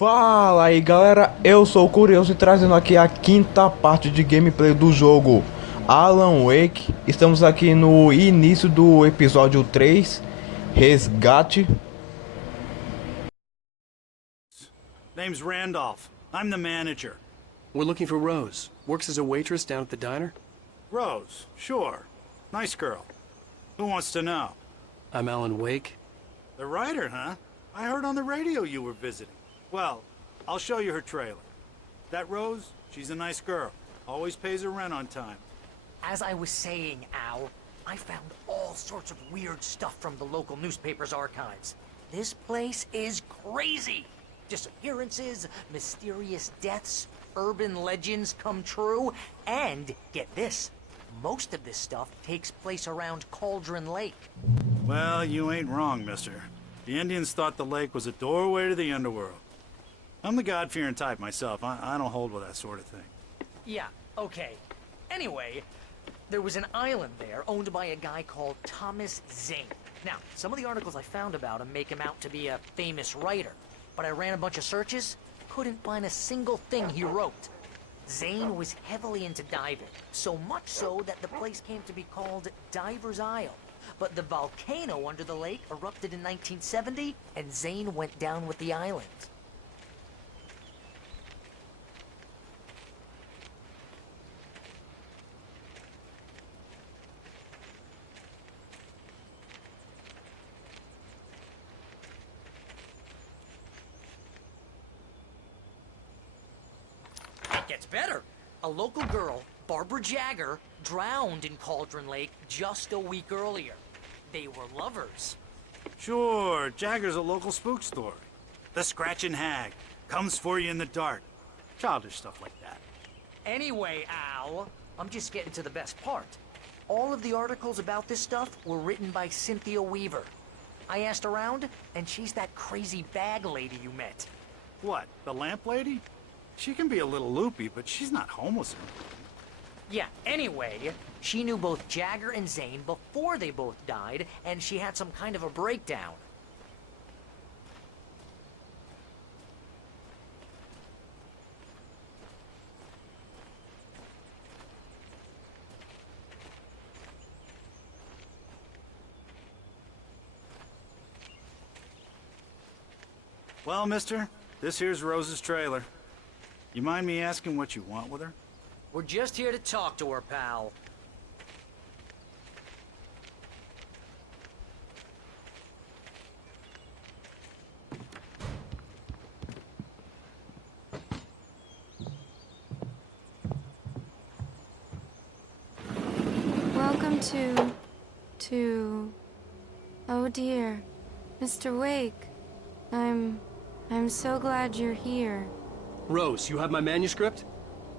Fala aí galera, eu sou o Curioso e trazendo aqui a quinta parte de gameplay do jogo Alan Wake. Estamos aqui no início do episódio 3, Resgate. Name's Randolph. I'm the manager. We're looking for Rose. Works as a waitress down at the diner. Rose, sure. Nice girl. Who wants to know? I'm Alan Wake. The writer, huh? I heard on the radio you were visiting. Well, I'll show you her trailer. That Rose, she's a nice girl. Always pays her rent on time. As I was saying, Al, I found all sorts of weird stuff from the local newspaper's archives. This place is crazy. Disappearances, mysterious deaths, urban legends come true, and, get this, most of this stuff takes place around Cauldron Lake. Well, you ain't wrong, mister. The Indians thought the lake was a doorway to the underworld. I'm the God-fearing type myself. I don't hold with that sort of thing. Yeah, okay. Anyway, there was an island there owned by a guy called Thomas Zane. Now, some of the articles I found about him make him out to be a famous writer, but I ran a bunch of searches, couldn't find a single thing he wrote. Zane was heavily into diving, so much so that the place came to be called Diver's Isle. But the volcano under the lake erupted in 1970, and Zane went down with the island. It gets better. A local girl, Barbara Jagger, drowned in Cauldron Lake just a week earlier. They were lovers. Sure, Jagger's a local spook story. The Scratching Hag comes for you in the dark. Childish stuff like that. Anyway, Al, I'm just getting to the best part. All of the articles about this stuff were written by Cynthia Weaver. I asked around, and she's that crazy bag lady you met. What, the lamp lady? She can be a little loopy, but she's not homeless or anything. Yeah, anyway, she knew both Jagger and Zane before they both died, and she had some kind of a breakdown. Well, mister, this here's Rose's trailer. You mind me asking what you want with her? We're just here to talk to her, pal. Welcome to... Oh dear, Mr. Wake. I'm so glad you're here. Rose, you have my manuscript?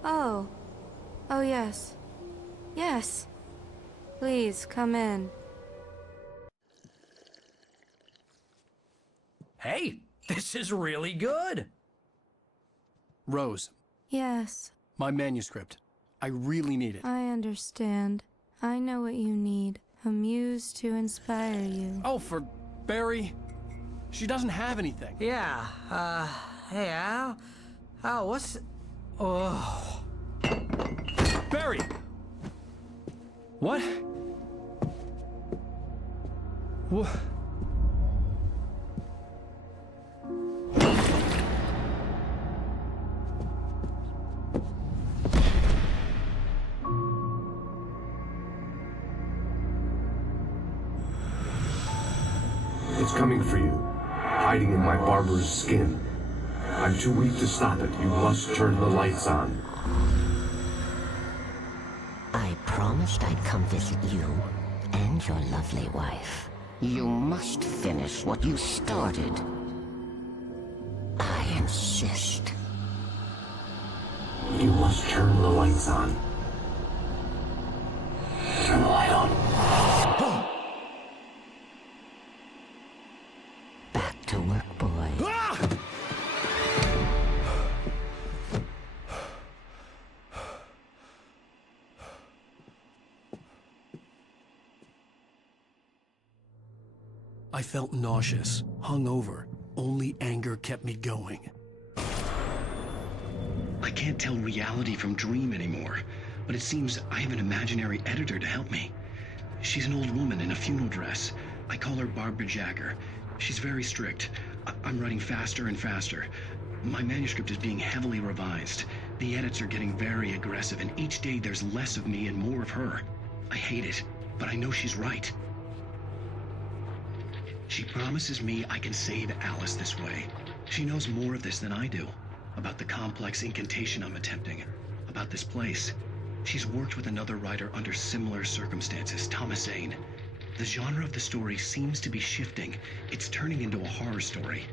Oh. Oh yes. Yes. Please, come in. Hey, this is really good. Rose, Yes, my manuscript. I really need it. I understand. I know what you need. A muse to inspire you. Oh, for Barry. She doesn't have anything. Yeah, hey, Al? Al, what's... Oh... Barry! What? What? It's coming for you, hiding in my barber's skin. I'm too weak to stop it. You must turn the lights on. I promised I'd come visit you and your lovely wife. You must finish what you started. I insist. You must turn the lights on. Turn the light on. Back to work, boy. I felt nauseous, hungover. Only anger kept me going. I can't tell reality from dream anymore, but it seems I have an imaginary editor to help me. She's an old woman in a funeral dress. I call her Barbara Jagger. She's very strict. I'm writing faster and faster. My manuscript is being heavily revised. The edits are getting very aggressive, and each day there's less of me and more of her. I hate it, but I know she's right. She promises me I can save Alice this way. She knows more of this than I do. About the complex incantation I'm attempting. About this place. She's worked with another writer under similar circumstances, Thomas Zane. The genre of the story seems to be shifting. It's turning into a horror story.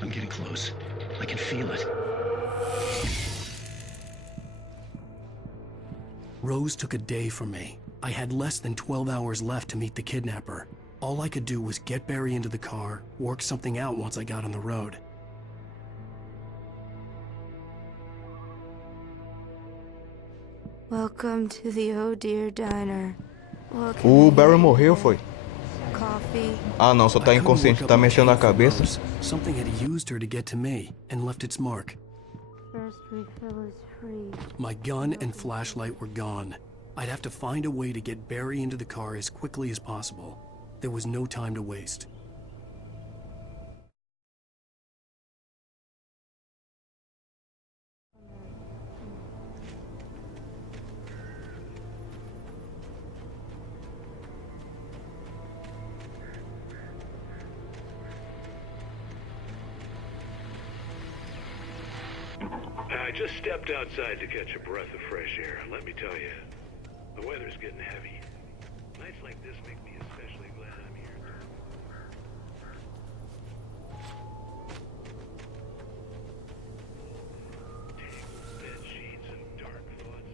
I'm getting close. I can feel it. Rose took a day from me. I had less than 12 hours left to meet the kidnapper. All I could do was get Barry into the car, work something out once I got on the road. Welcome to the Oh Dear Diner. O Barry morreu, foi? Coffee. Ah, não, só tá inconsciente, tá mexendo a cabeça. Something had used her to get to me and left its mark. First refill is free. My gun and flashlight were gone. I'd have to find a way to get Barry into the car as quickly as possible. There was no time to waste. I just stepped outside to catch a breath of fresh air. Let me tell you, the weather's getting heavy. Nights like this make me especially glad I'm here. Tangled bed sheets and dark thoughts.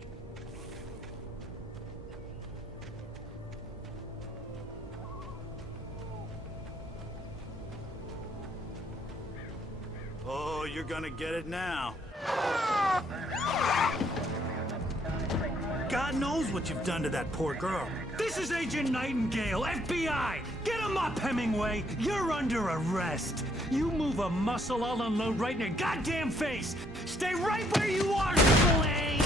Oh, you're gonna get it now. God knows what you've done to that poor girl. This is Agent Nightingale, FBI! Get him up, Hemingway! You're under arrest! You move a muscle, I'll unload right in your goddamn face! Stay right where you are, Spillane!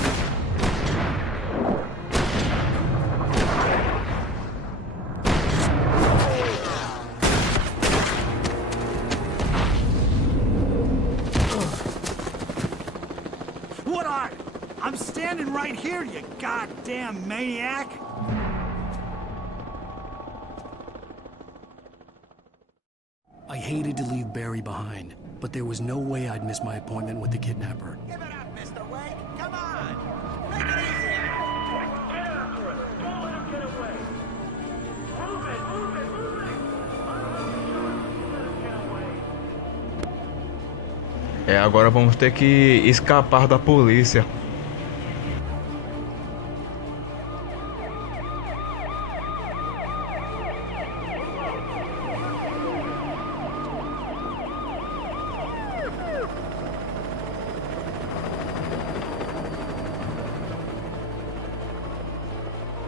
What are? I'm standing right here, you goddamn maniac! I hated to leave Barry behind, but there was no way I'd miss my appointment with the kidnapper. Give it up, Mr. Wake! Come on! Make it easy! Get after it! Don't let him get away! Move it! Move it! Move it! É, agora vamos ter que escapar da polícia.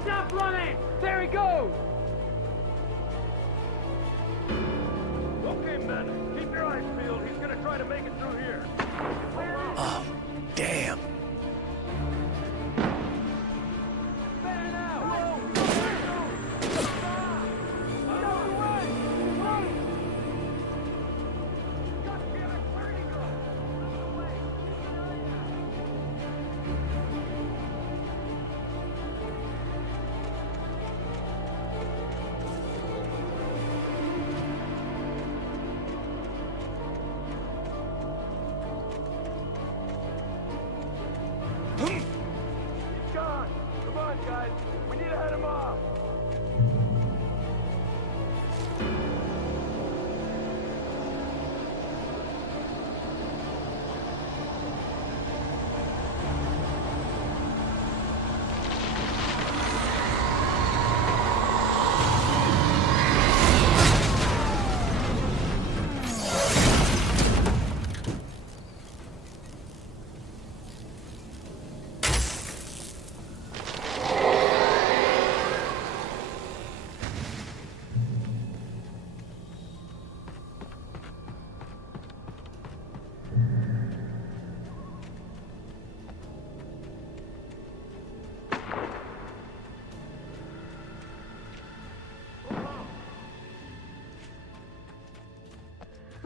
Stop running! There he goes! Okay, men, keep your eyes peeled. He's gonna try to make it through here. Oh, damn.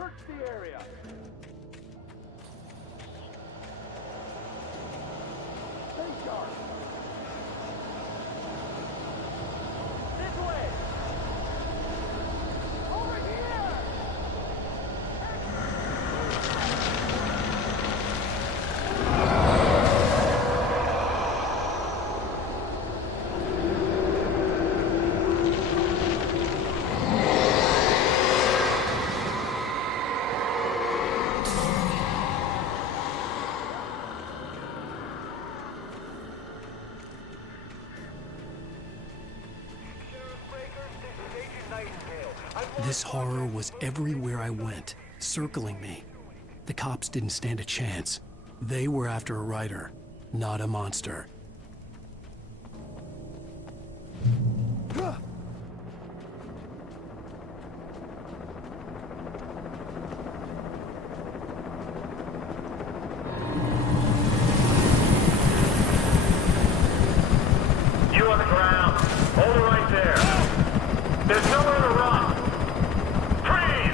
Search the area. Stay sharp. This way. Over here. This horror was everywhere I went, circling me. The cops didn't stand a chance. They were after a writer, not a monster. You on the ground. Hold it right there. There's nowhere to run. Freeze!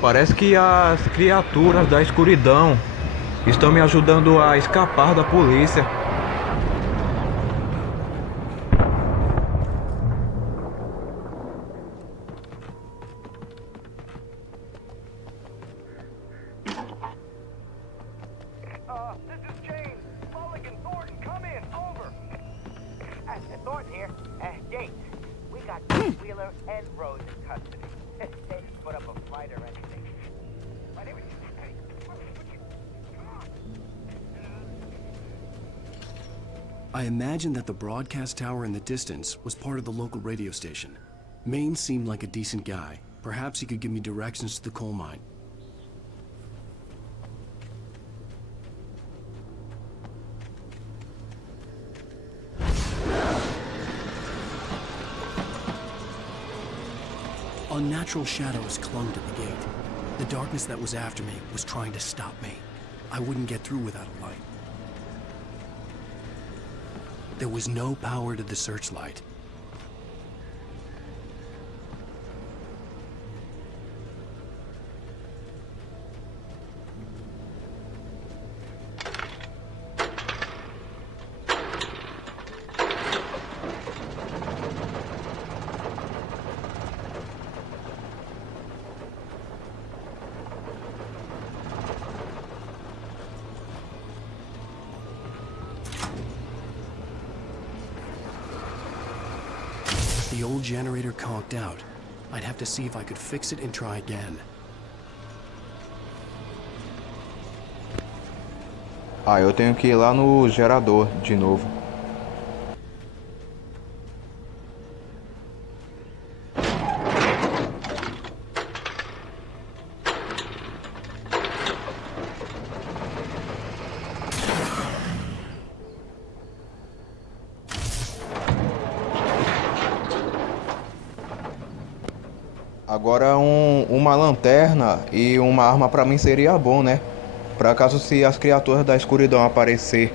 Parece que as criaturas da escuridão estão me ajudando a escapar da polícia. This is James. Mulligan, Thornton, come in. Over. Thornton here. James, we got Wheeler and Rose in custody. They didn't put up a fight or anything. My name is... Hey, come on. I imagined that the broadcast tower in the distance was part of the local radio station. Maine seemed like a decent guy. Perhaps he could give me directions to the coal mine. Unnatural shadows clung to the gate. The darkness that was after me was trying to stop me. I wouldn't get through without a light. There was no power to the searchlight. The old generator conked out. I'd have to see if I could fix it and try again. Eu tenho que ir lá no gerador de novo. Agora uma lanterna e uma arma pra mim seria bom, né? Pra caso se as criaturas da escuridão aparecer.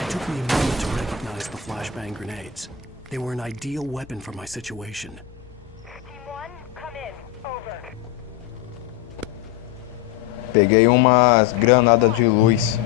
It took me a moment to recognize the flashbang grenades. They were an ideal weapon for my situation. Team 1, come in. Over. Peguei umas granadas de luz.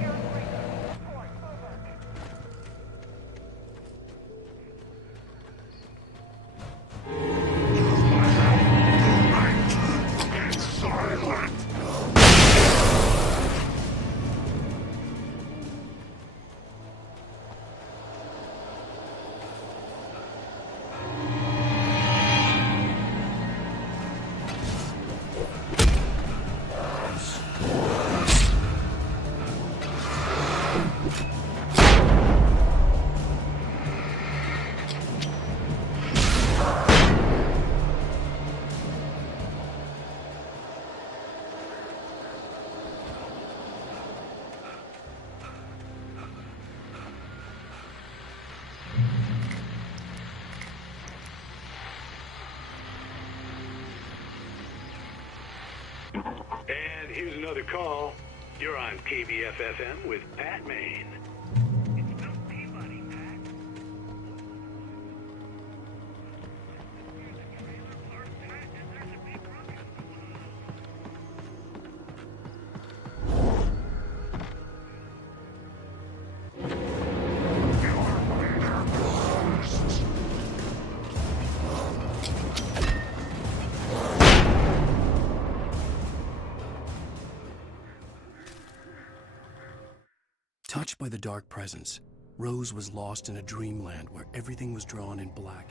And here's another call. You're on KBF-FM with Pat Maine. It's no Peabody, Pat. There's a big ruckus Touched by the dark presence, Rose was lost in a dreamland where everything was drawn in black.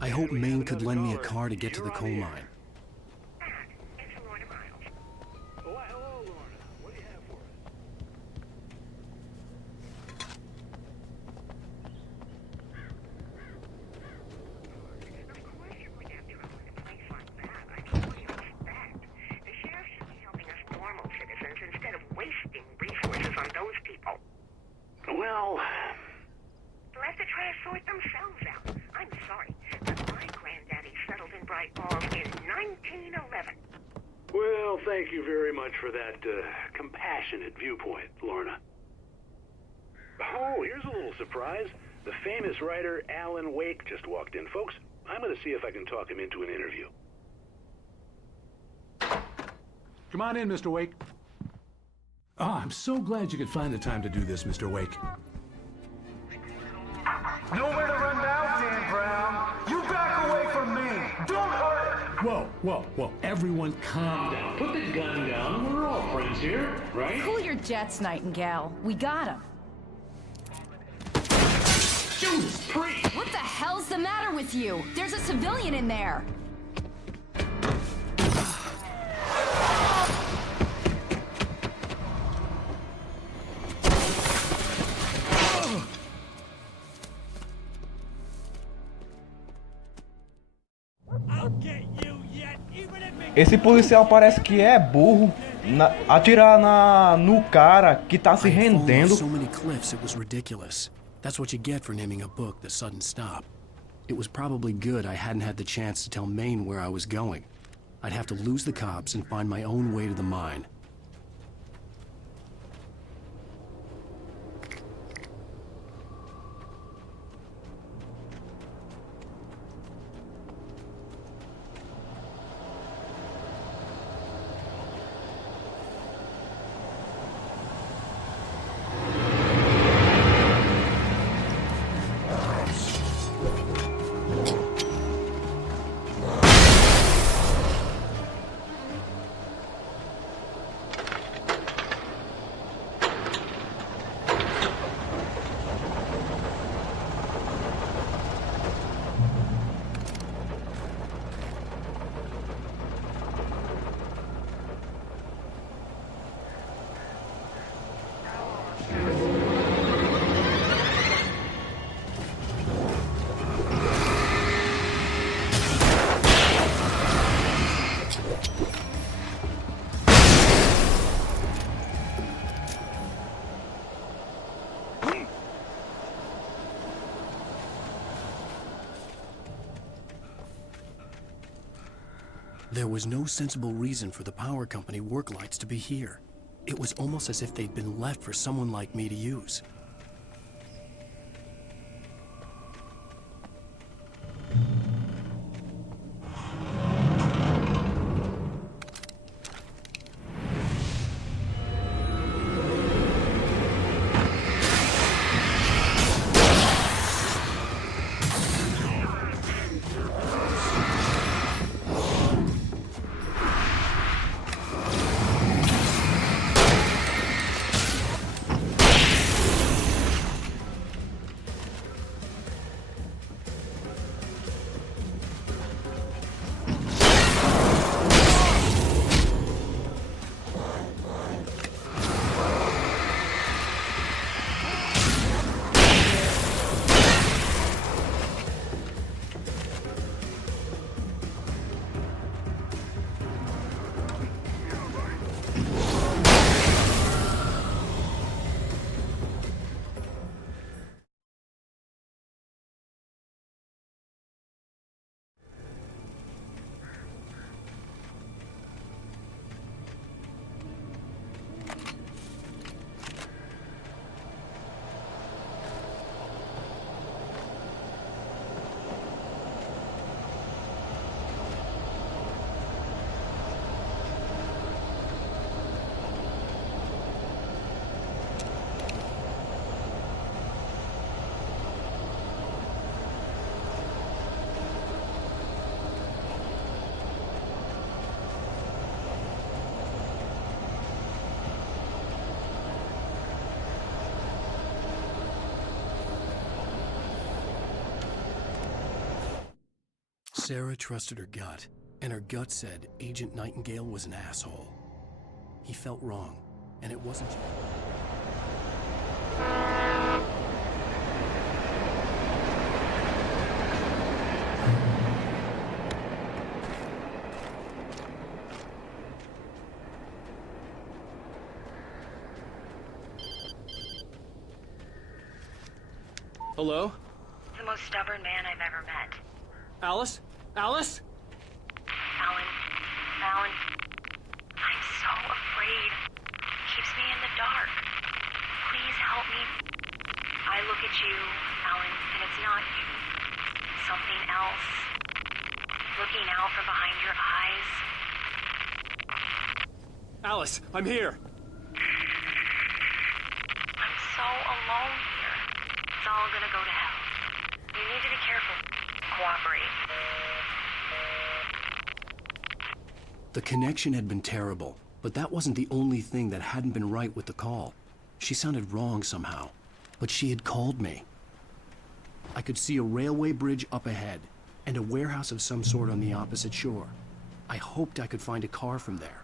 I hope Maine could lend me a car to get to the coal mine. Oh, hello, Lorna. What do you have for us? Of course you would have trouble in a place like that. I mean, what do you expect? The sheriff should be helping us normal citizens instead of wasting resources on those people. Well, Let the trash sort themselves out. I'm sorry, but my granddaddy settled in Bright Falls in 1911. well, thank you very much for that compassionate viewpoint, Lorna. Oh, here's a little surprise. The famous writer Alan Wake just walked in. Folks, I'm going to see if I can talk him into an interview. Come on in, Mr. Wake. Oh, I'm so glad you could find the time to do this, Mr. Wake. Nowhere to run now, Dan Brown. You back away from me. Don't hurt her. Whoa, whoa, whoa. Everyone calm down. Put the gun down. We're all friends here, right? Cool your jets, Nightingale. We got him. Judas Priest! What the hell's the matter with you? There's a civilian in there. I'll get you yet, even if it Esse policial parece que é burro. Atirar no cara que tá se I had fallen off rendendo. so many cliffs it was ridiculous. That's what you get for naming a book The Sudden Stop. It was probably good I hadn't had the chance to tell Maine where I was going. I'd have to lose the cops and find my own way to the mine. There was no sensible reason for the power company work lights to be here. It was almost as if they'd been left for someone like me to use. Sarah trusted her gut, and her gut said Agent Nightingale was an asshole. He felt wrong, and it wasn't... Hello? The most stubborn man I've ever met. Alice? Alice? Alan. Alan. I'm so afraid. He keeps me in the dark. Please help me. I look at you, Alan, and it's not you. Something else. Looking out from behind your eyes. Alice, I'm here. I'm so alone here. It's all gonna go to hell. You need to be careful. Cooperate. The connection had been terrible, but that wasn't the only thing that hadn't been right with the call. She sounded wrong somehow, but she had called me. I could see a railway bridge up ahead, and a warehouse of some sort on the opposite shore. I hoped I could find a car from there.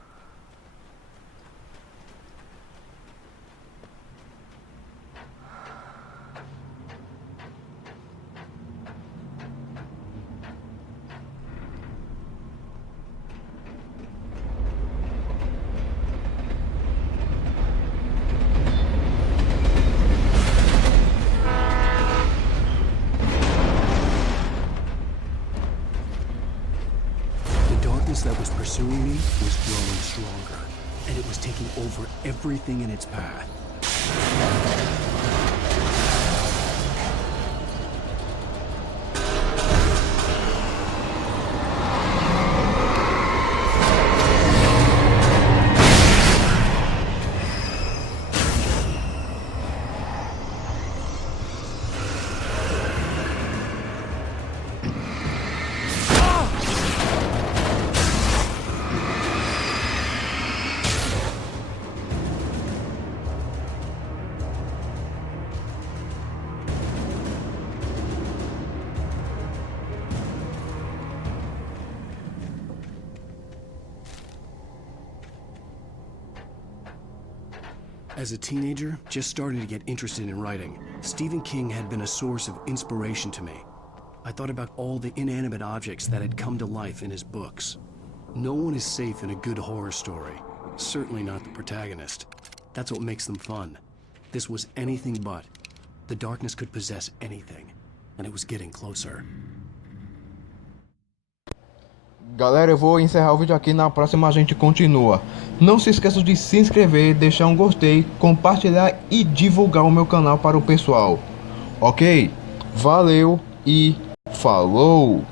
was growing stronger, and it was taking over everything in its path. As a teenager, just starting to get interested in writing, Stephen King had been a source of inspiration to me. I thought about all the inanimate objects that had come to life in his books. No one is safe in a good horror story, certainly not the protagonist. That's what makes them fun. This was anything but. The darkness could possess anything, and it was getting closer. Galera, eu vou encerrar o vídeo aqui, na próxima a gente continua. Não se esqueça de se inscrever, deixar um gostei, compartilhar e divulgar o meu canal para o pessoal. Ok? Valeu e falou!